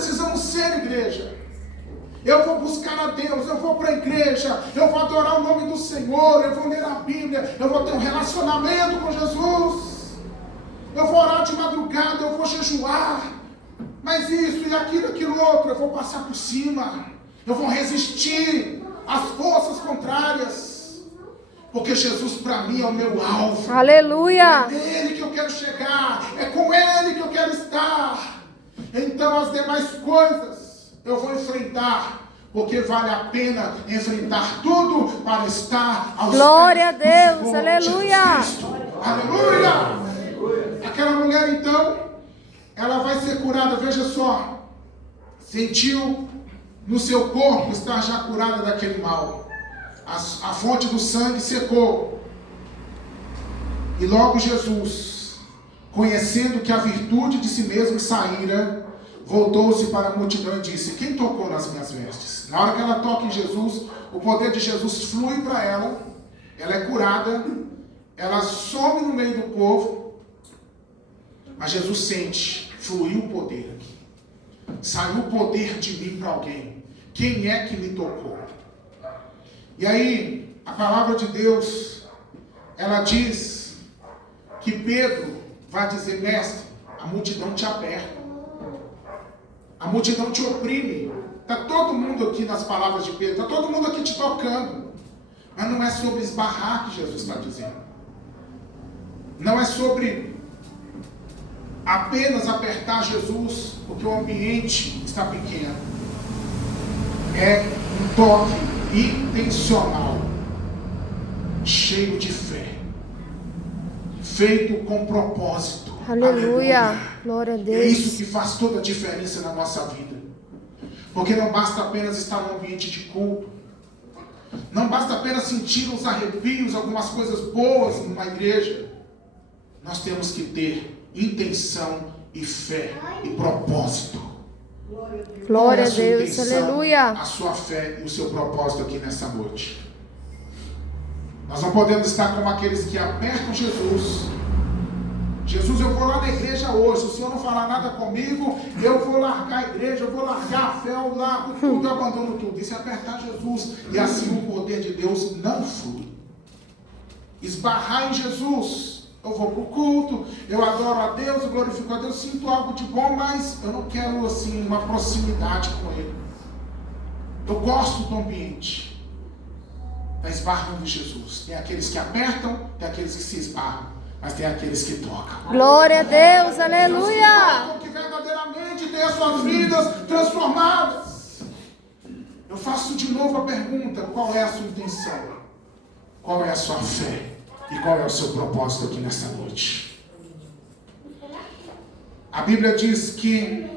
precisamos ser igreja. Eu vou buscar a Deus, eu vou para a igreja, eu vou adorar o nome do Senhor, eu vou ler a Bíblia, eu vou ter um relacionamento com Jesus, eu vou orar de madrugada, eu vou jejuar, mas isso e aquilo outro, eu vou passar por cima, eu vou resistir às forças contrárias, porque Jesus para mim é o meu alvo. Aleluia! É nele que eu quero chegar, é com ele que eu quero estar. Então as demais coisas eu vou enfrentar, porque vale a pena enfrentar tudo para estar aos Glória pés a do Deus, Senhor aleluia. Jesus Cristo. Aleluia! Aquela mulher então, ela vai ser curada, veja só, sentiu no seu corpo estar já curada daquele mal. A fonte do sangue secou. E logo Jesus, conhecendo que a virtude de si mesmo saíra, voltou-se para a multidão e disse: quem tocou nas minhas vestes? Na hora que ela toca em Jesus, o poder de Jesus flui para ela, ela é curada, ela some no meio do povo, mas Jesus sente, fluiu o poder aqui, saiu o poder de mim para alguém. Quem é que me tocou? E aí, a palavra de Deus, ela diz que Pedro vai dizer: mestre, a multidão te aperta. A multidão te oprime. Está todo mundo aqui nas palavras de Pedro, está todo mundo aqui te tocando. Mas não é sobre esbarrar que Jesus está dizendo. Não é sobre apenas apertar Jesus, porque o ambiente está pequeno. É um toque intencional, cheio de fé, feito com propósito. Aleluia. Glória a Deus. É isso que faz toda a diferença na nossa vida. Porque não basta apenas estar num ambiente de culto. Não basta apenas sentir uns arrepios, algumas coisas boas numa igreja. Nós temos que ter intenção e fé e propósito. Glória a sua Deus. intenção, Aleluia. a sua fé e o seu propósito aqui nessa noite. Nós não podemos estar como aqueles que apertam Jesus. Jesus, eu vou lá na igreja hoje, se o Senhor não falar nada comigo, eu vou largar a igreja, eu vou largar a fé, eu largo tudo, eu abandono tudo. Isso é apertar Jesus, e assim o poder de Deus não flui. Esbarrar em Jesus, eu vou para o culto, eu adoro a Deus, eu glorifico a Deus, sinto algo de bom, mas eu não quero assim uma proximidade com Ele. Eu gosto do ambiente, da esbarrando de Jesus. Tem aqueles que apertam, tem aqueles que se esbarram. Mas tem aqueles que tocam. Glória a Deus, aleluia. Que verdadeiramente tem as suas vidas transformadas. Eu faço de novo a pergunta: qual é a sua intenção? Qual é a sua fé? E qual é o seu propósito aqui nesta noite? A Bíblia diz que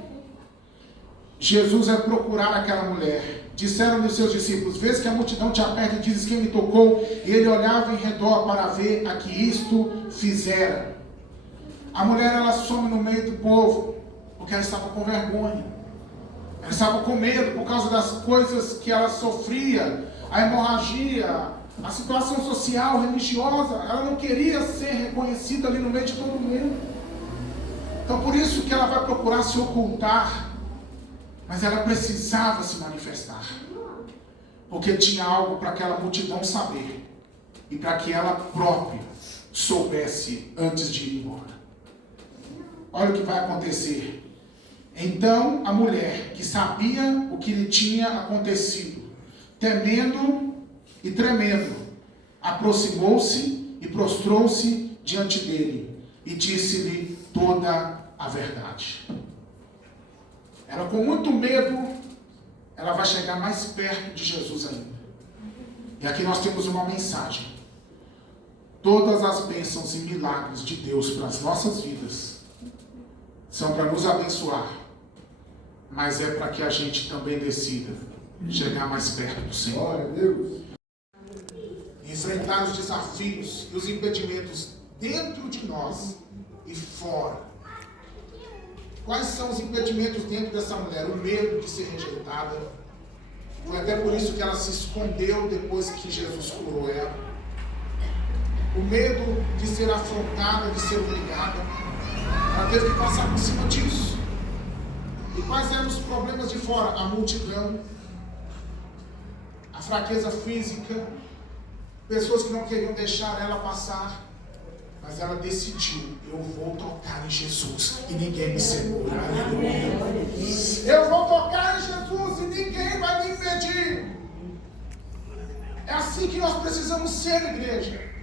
Jesus vai procurar aquela mulher. Disseram-lhe os seus discípulos: vês que a multidão te aperta e dizes: quem me tocou? E ele olhava em redor para ver a que isto fizera. A mulher, ela some no meio do povo, porque ela estava com vergonha. Ela estava com medo por causa das coisas que ela sofria, a hemorragia, a situação social, religiosa. Ela não queria ser reconhecida ali no meio de todo mundo. Então por isso que ela vai procurar se ocultar. Mas ela precisava se manifestar, porque tinha algo para aquela multidão saber, e para que ela própria soubesse antes de ir embora. Olha o que vai acontecer. Então a mulher, que sabia o que lhe tinha acontecido, temendo e tremendo, aproximou-se e prostrou-se diante dele, e disse-lhe toda a verdade. Ela, com muito medo, ela vai chegar mais perto de Jesus ainda. E aqui nós temos uma mensagem. Todas as bênçãos e milagres de Deus para as nossas vidas são para nos abençoar, mas é para que a gente também decida chegar mais perto do Senhor. Glória a Deus. Enfrentar os desafios e os impedimentos dentro de nós e fora. Quais são os impedimentos dentro dessa mulher? O medo de ser rejeitada. Foi até por isso que ela se escondeu depois que Jesus curou ela. O medo de ser afrontada, de ser humilhada. Ela teve que passar por cima disso. E quais eram os problemas de fora? A multidão, a fraqueza física, pessoas que não queriam deixar ela passar. Mas ela decidiu: eu vou tocar em Jesus e ninguém me segura. Aleluia. Eu vou tocar em Jesus e ninguém vai me impedir. É assim que nós precisamos ser, igreja.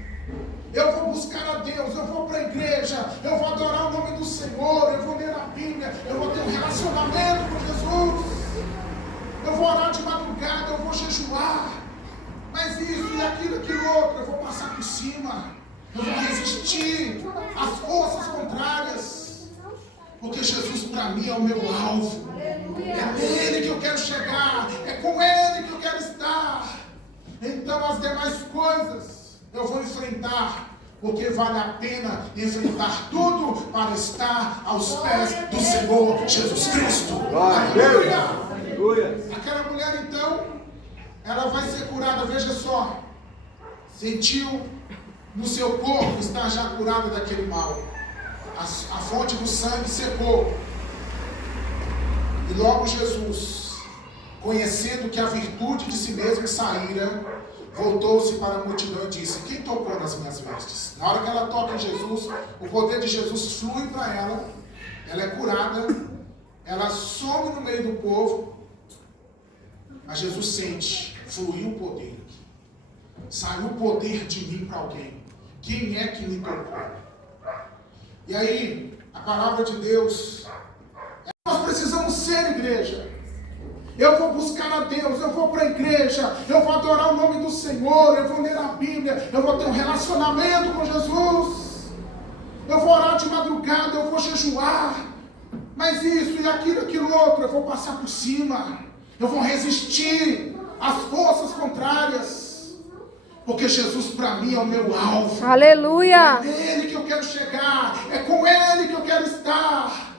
Eu vou buscar a Deus, eu vou para a igreja, eu vou adorar o nome do Senhor, eu vou ler a Bíblia, eu vou ter um relacionamento com Jesus, eu vou orar de madrugada, eu vou jejuar, mas isso e aquilo outro, eu vou passar por cima, eu vou resistir às forças contrárias, porque Jesus para mim é o meu alvo, é nele que eu quero chegar, é com ele que eu quero estar. Então as demais coisas eu vou enfrentar, porque vale a pena enfrentar tudo para estar aos pés do Senhor Jesus Cristo. Aleluia! Aquela mulher então, ela vai ser curada, veja só, sentiu no seu corpo estar já curada daquele mal, a fonte do sangue secou, e logo Jesus, conhecendo que a virtude de si mesmo saíra, voltou-se para a multidão e disse: quem tocou nas minhas vestes? Na hora que ela toca em Jesus, o poder de Jesus flui para ela, ela é curada, ela some no meio do povo, mas Jesus sente, fluiu o poder, saiu o poder de mim para alguém. Quem é que me tocou? E aí, a palavra de Deus, nós precisamos ser igreja. Eu vou buscar a Deus, eu vou para a igreja, eu vou adorar o nome do Senhor, eu vou ler a Bíblia, eu vou ter um relacionamento com Jesus, eu vou orar de madrugada, eu vou jejuar, mas isso e aquilo outro, eu vou passar por cima, eu vou resistir às forças contrárias, porque Jesus para mim é o meu alvo. Aleluia! É nele que eu quero chegar, é com ele que eu quero estar.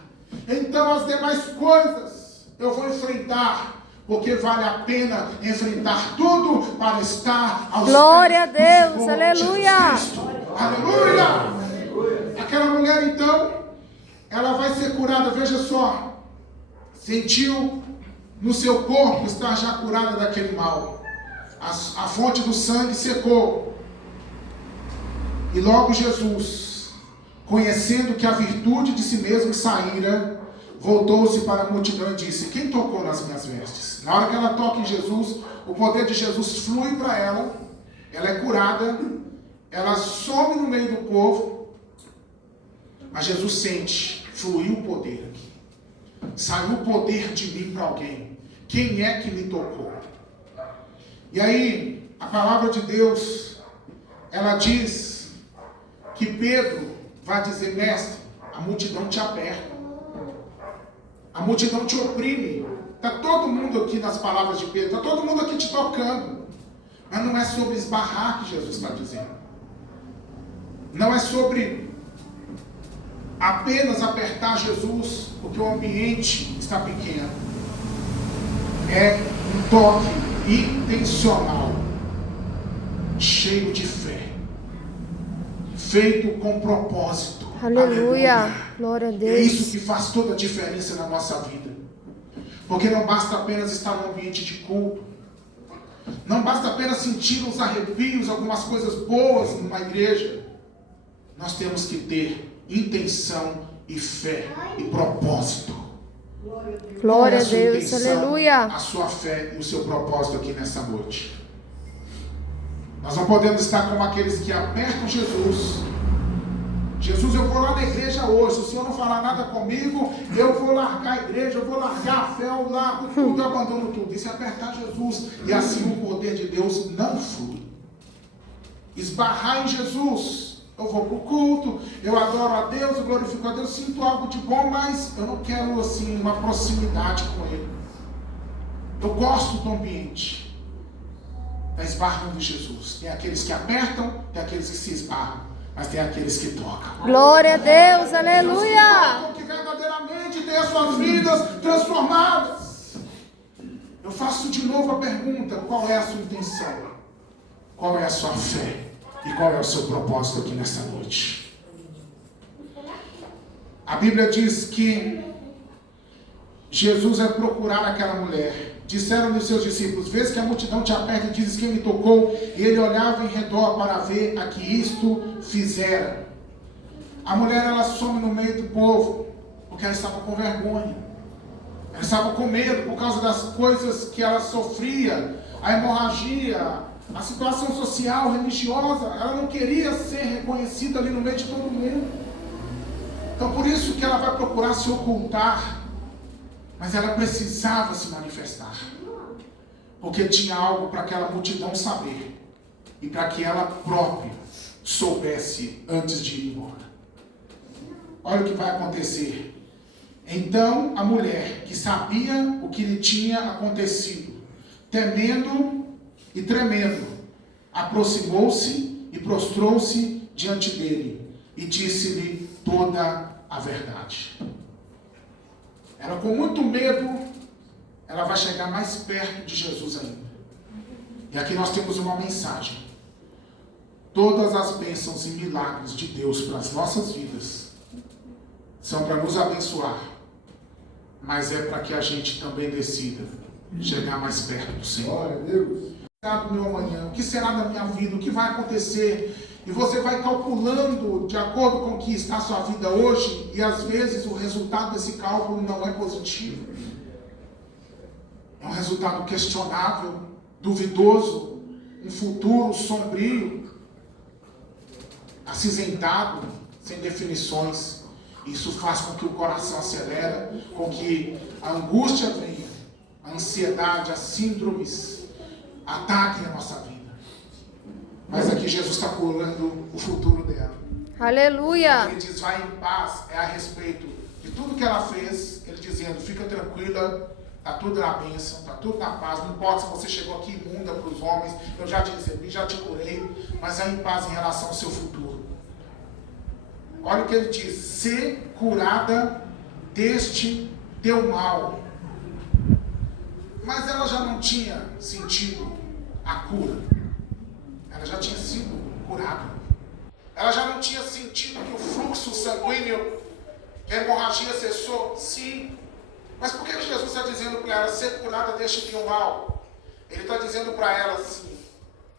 Então as demais coisas eu vou enfrentar, porque vale a pena enfrentar tudo para estar aos Glória pés a Deus, do Senhor aleluia. Jesus Cristo. Aleluia! Aquela mulher então, ela vai ser curada, veja só, sentiu no seu corpo estar já curada daquele mal, a fonte do sangue secou, e logo Jesus, conhecendo que a virtude de si mesmo saíra, voltou-se para a multidão e disse: quem tocou nas minhas vestes? Na hora que ela toca em Jesus, o poder de Jesus flui para ela, ela é curada, ela some no meio do povo, mas Jesus sente, fluiu o poder aqui, saiu o poder de mim para alguém. Quem é que me tocou? E aí, a palavra de Deus, ela diz que Pedro vai dizer: mestre, a multidão te aperta, a multidão te oprime. Está todo mundo aqui nas palavras de Pedro, está todo mundo aqui te tocando. Mas não é sobre esbarrar que Jesus está dizendo. Não é sobre apenas apertar Jesus, porque o ambiente está pequeno. É um toque intencional, cheio de fé, feito com propósito. Aleluia. Glória a Deus. É isso que faz toda a diferença na nossa vida. Porque não basta apenas estar no ambiente de culto. Não basta apenas sentir uns arrepios, algumas coisas boas numa igreja. Nós temos que ter intenção e fé e propósito. Glória a sua Deus. intenção, Aleluia. a sua fé e o seu propósito aqui nessa noite. Nós não podemos estar como aqueles que apertam Jesus. Jesus, eu vou lá na igreja hoje, se o Senhor não falar nada comigo, eu vou largar a igreja, eu vou largar a fé, eu largo tudo, eu abandono tudo. Isso é apertar Jesus, e assim o poder de Deus não flui. Esbarrar em Jesus, eu vou para o culto, eu adoro a Deus, eu glorifico a Deus, sinto algo de bom, mas eu não quero assim uma proximidade com Ele. Eu gosto do ambiente. Está esbarrando em Jesus. Tem aqueles que apertam, tem aqueles que se esbarram. Mas tem aqueles que tocam. Glória a Deus, aleluia. Que verdadeiramente tem as suas vidas transformadas. Eu faço de novo a pergunta: qual é a sua intenção? Qual é a sua fé? E qual é o seu propósito aqui nesta noite? A Bíblia diz que Jesus vai procurar aquela mulher. Disseram-lhe os seus discípulos: vês que a multidão te aperta e dizes: quem me tocou? E ele olhava em redor para ver a que isto fizera. A mulher, ela some no meio do povo, porque ela estava com vergonha. Ela estava com medo por causa das coisas que ela sofria, a hemorragia, a situação social, religiosa. Ela não queria ser reconhecida ali no meio de todo mundo. Então por isso que ela vai procurar se ocultar. Mas ela precisava se manifestar. Porque tinha algo para aquela multidão saber. E para que ela própria soubesse antes de ir embora. Olha o que vai acontecer. Então a mulher, que sabia o que lhe tinha acontecido, temendo e tremendo, aproximou-se e prostrou-se diante dele e disse-lhe toda a verdade. Ela, com muito medo, ela vai chegar mais perto de Jesus ainda. E aqui nós temos uma mensagem. Todas as bênçãos e milagres de Deus para as nossas vidas são para nos abençoar, mas é para que a gente também decida chegar mais perto do Senhor. Glória a Deus. O que será do meu amanhã? O que será da minha vida? O que vai acontecer? E você vai calculando de acordo com o que está a sua vida hoje, e às vezes o resultado desse cálculo não é positivo. É um resultado questionável, duvidoso, um futuro sombrio, acinzentado, sem definições. Isso faz com que o coração acelere, com que a angústia venha, a ansiedade, as síndromes ataquem a nossa vida. Mas aqui Jesus está curando o futuro dela. Aleluia. Ele diz: vai em paz, é a respeito de tudo que ela fez. Ele dizendo: fica tranquila, está tudo na bênção, está tudo na paz. Não importa se você chegou aqui imunda para os homens, eu já te recebi, já te curei, mas é em paz em relação ao seu futuro. Olha o que ele diz: ser curada deste teu mal. Mas ela já não tinha sentido a cura. Ela já tinha sido curada. Ela já não tinha sentido que o fluxo sanguíneo, que a hemorragia cessou. Sim. Mas por que Jesus está dizendo para ela ser curada deste teu mal? Ele está dizendo para ela assim: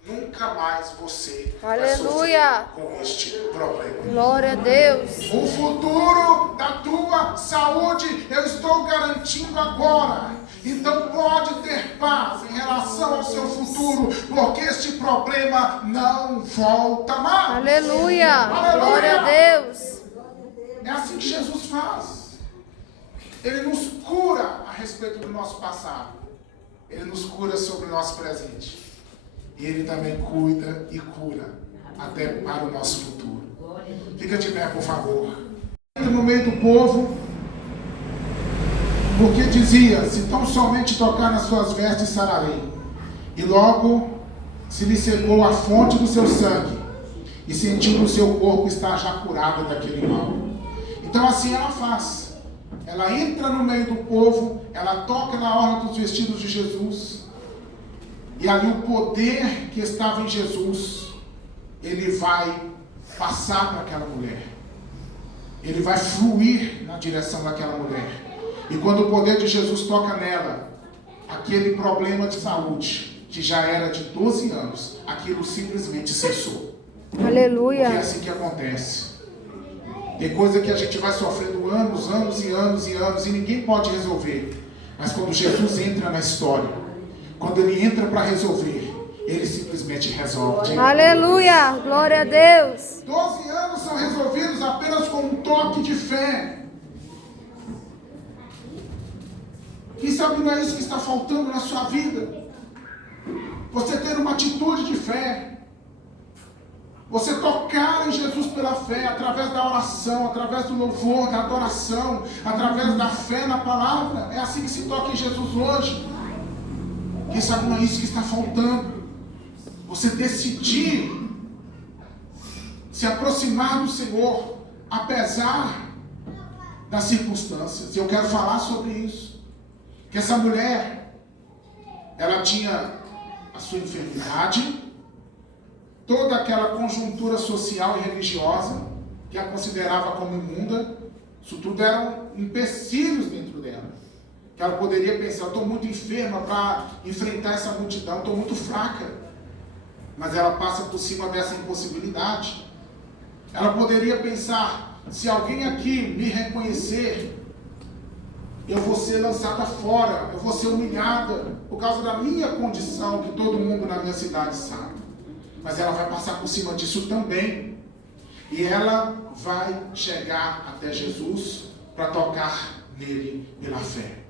nunca mais você vai sofrer com este problema. Glória a Deus. O futuro da tua saúde eu estou garantindo agora. Então pode ter paz em relação ao seu futuro, porque este problema não volta mais. Aleluia. Aleluia. Glória a Deus. É assim que Jesus faz. Ele nos cura a respeito do nosso passado. Ele nos cura sobre o nosso presente. E Ele também cuida e cura até para o nosso futuro. Fica de pé, por favor. Entra no meio do povo, porque dizia: se tão somente tocar nas suas vestes, sararei. E logo se lhe secou a fonte do seu sangue, e sentiu no seu corpo estar já curada daquele mal. Então assim ela faz. Ela entra no meio do povo, ela toca na orla dos vestidos de Jesus, e ali o poder que estava em Jesus, ele vai passar para aquela mulher. Ele vai fluir na direção daquela mulher. E quando o poder de Jesus toca nela, aquele problema de saúde, que já era de 12 anos, aquilo simplesmente cessou. Aleluia. Porque é assim que acontece. Tem coisa que a gente vai sofrendo anos, anos e anos e anos, e ninguém pode resolver. Mas quando Jesus entra na história, quando Ele entra para resolver, Ele simplesmente resolve. Aleluia. Glória a Deus. 12 anos são resolvidos apenas com um toque de fé. Quem sabe não é isso que está faltando na sua vida? Você ter uma atitude de fé. Você tocar em Jesus pela fé, através da oração, através do louvor, da adoração, através da fé na palavra. É assim que se toca em Jesus hoje. Quem sabe não é isso que está faltando? Você decidir se aproximar do Senhor, apesar das circunstâncias. E eu quero falar sobre isso. Que essa mulher, ela tinha a sua enfermidade, toda aquela conjuntura social e religiosa, que a considerava como imunda. Isso tudo eram empecilhos dentro dela. Ela poderia pensar, eu estou muito enferma para enfrentar essa multidão, estou muito fraca. Mas ela passa por cima dessa impossibilidade. Ela poderia pensar, se alguém aqui me reconhecer, eu vou ser lançada fora, eu vou ser humilhada, por causa da minha condição, que todo mundo na minha cidade sabe. Mas ela vai passar por cima disso também. E ela vai chegar até Jesus para tocar nele pela fé.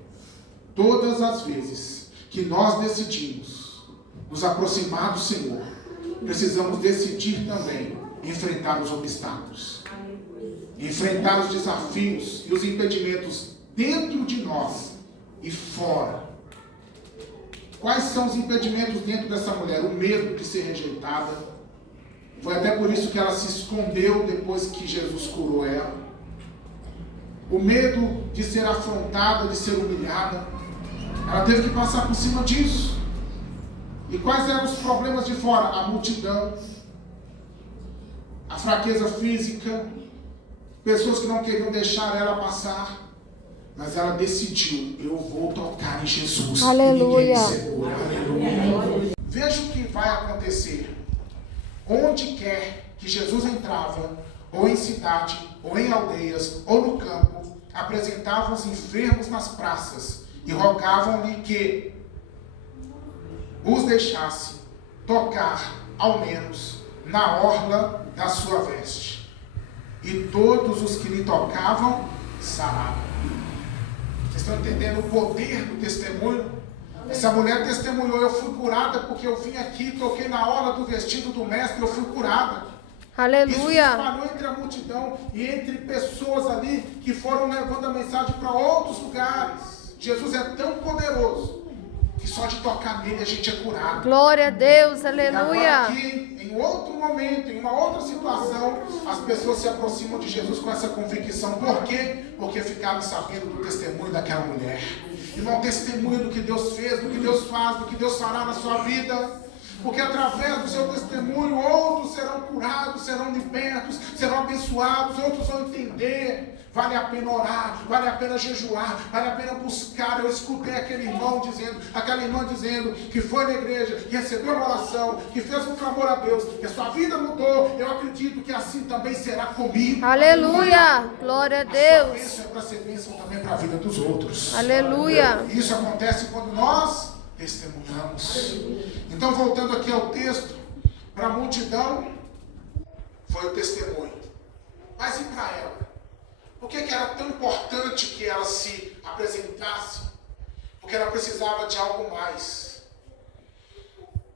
Todas as vezes que nós decidimos nos aproximar do Senhor, precisamos decidir também enfrentar os obstáculos, enfrentar os desafios e os impedimentos dentro de nós e fora. Quais são os impedimentos dentro dessa mulher? O medo de ser rejeitada. Foi até por isso que ela se escondeu depois que Jesus curou ela. O medo de ser afrontada, de ser humilhada. Ela teve que passar por cima disso. E quais eram os problemas de fora? A multidão, a fraqueza física, pessoas que não queriam deixar ela passar. Mas ela decidiu, eu vou tocar em Jesus. Aleluia. E ninguém me segura. Aleluia. Veja o que vai acontecer. Onde quer que Jesus entrava, ou em cidade, ou em aldeias, ou no campo, apresentavam os enfermos nas praças e rogavam-lhe que os deixasse tocar, ao menos, na orla da sua veste. E todos os que lhe tocavam, saravam. Vocês estão entendendo o poder do testemunho? Essa mulher testemunhou, eu fui curada porque eu vim aqui, toquei na orla do vestido do mestre, eu fui curada. Aleluia. Isso se espalhou entre a multidão e entre pessoas ali que foram levando a mensagem para outros lugares. Jesus é tão poderoso que só de tocar nele a gente é curado. Glória a Deus. E agora Aleluia. aqui, em outro momento, em uma outra situação, as pessoas se aproximam de Jesus com essa convicção. Por quê? Porque ficaram sabendo do testemunho daquela mulher. Irmão, testemunho do que Deus fez, do que Deus faz, do que Deus fará na sua vida. Porque através do seu testemunho, outros serão curados, serão libertos, serão abençoados, outros vão entender. Vale a pena orar, vale a pena jejuar, vale a pena buscar. Eu escutei aquele irmão dizendo, aquela irmã dizendo que foi na igreja, que recebeu uma oração, que fez um clamor a Deus, que a sua vida mudou. Eu acredito que assim também será comigo. Aleluia. Glória a A sua Deus. bênção é para ser bênção também para a vida dos outros. Aleluia. Isso acontece quando nós testemunhamos. Então, voltando aqui ao texto, para a multidão foi o testemunho. Mas e para ela? Por que era tão importante que ela se apresentasse? Porque ela precisava de algo mais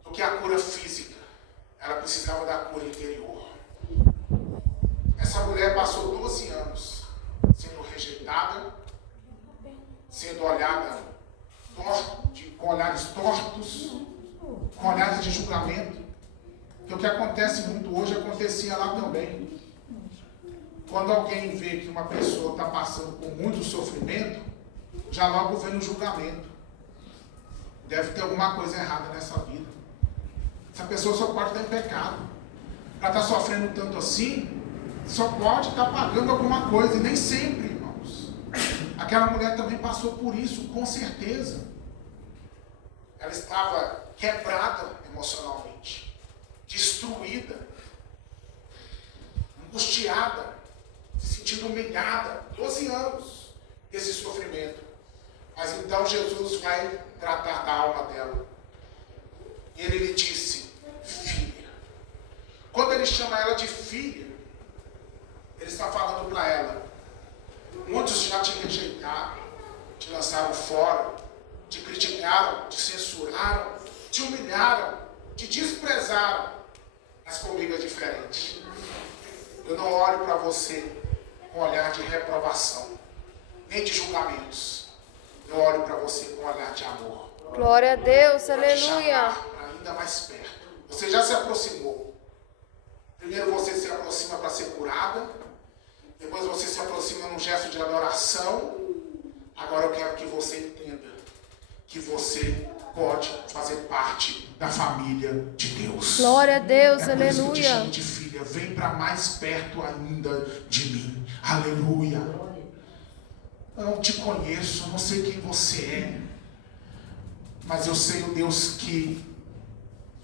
do que a cura física. Ela precisava da cura interior. Essa mulher passou 12 anos sendo rejeitada, sendo olhada com olhares tortos, com olhares de julgamento. Que o que acontece muito hoje acontecia lá também. Quando alguém vê que uma pessoa está passando por muito sofrimento, já logo vem o julgamento. Deve ter alguma coisa errada nessa vida. Essa pessoa só pode estar em pecado. Para estar sofrendo tanto assim, só pode estar pagando alguma coisa. E nem sempre, irmãos. Aquela mulher também passou por isso, com certeza. Ela estava quebrada emocionalmente, destruída, angustiada, se sentindo humilhada, 12 anos desse sofrimento. Mas então Jesus vai tratar da alma dela. E ele lhe disse, filha. Quando ele chama ela de filha, ele está falando para ela, muitos já te rejeitaram, te lançaram fora, te criticaram, te censuraram, te humilharam, te desprezaram. Mas comigo é diferente. Eu não olho para você com olhar de reprovação, nem de julgamentos. Eu olho para você com olhar de amor. Glória a Deus. Para te Aleluia. chamar para ainda mais perto. Você já se aproximou. Primeiro você se aproxima para ser curada. Depois você se aproxima num gesto de adoração. Agora eu quero que você entenda que você pode fazer parte da família de Deus. Glória a Deus. É por isso que eu te Aleluia. chamo de filha. Vem para mais perto ainda de mim. Aleluia. Eu não te conheço, eu não sei quem você é, mas eu sei o Deus que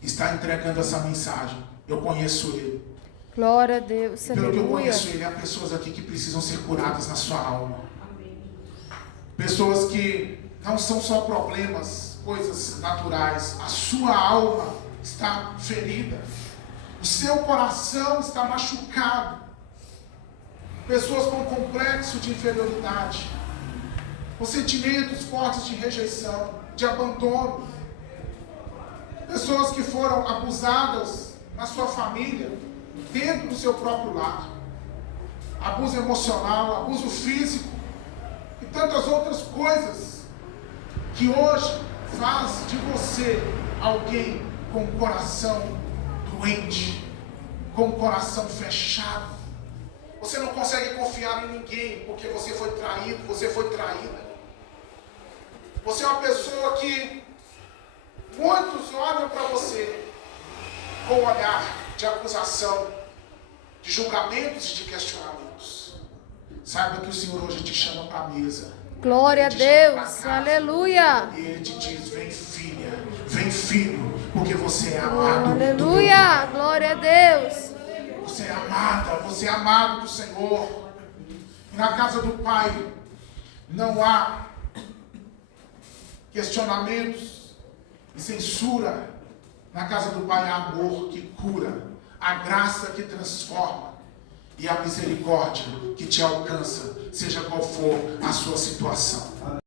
está entregando essa mensagem. Eu conheço Ele. Glória a Deus. Pelo que eu Aleluia. conheço Ele, há pessoas aqui que precisam ser curadas na sua alma. Pessoas que não são só problemas, coisas naturais. A sua alma está ferida. O seu coração está machucado. Pessoas com complexo de inferioridade. Com sentimentos fortes de rejeição, de abandono. Pessoas que foram abusadas na sua família, dentro do seu próprio lar. Abuso emocional, abuso físico e tantas outras coisas que hoje faz de você alguém com o coração doente, com o coração fechado. Você não consegue confiar em ninguém porque você foi traído, você foi traída. Você é uma pessoa que muitos olham para você com um olhar de acusação, de julgamentos e de questionamentos. Saiba que o Senhor hoje te chama para a mesa. Glória a Deus. Aleluia. E Ele te diz: vem filha, vem filho, porque você é amado. Aleluia. Glória a Deus. Você é amada, você é amado do Senhor. E na casa do Pai não há questionamentos e censura. Na casa do Pai há amor que cura, a graça que transforma e a misericórdia que te alcança, seja qual for a sua situação.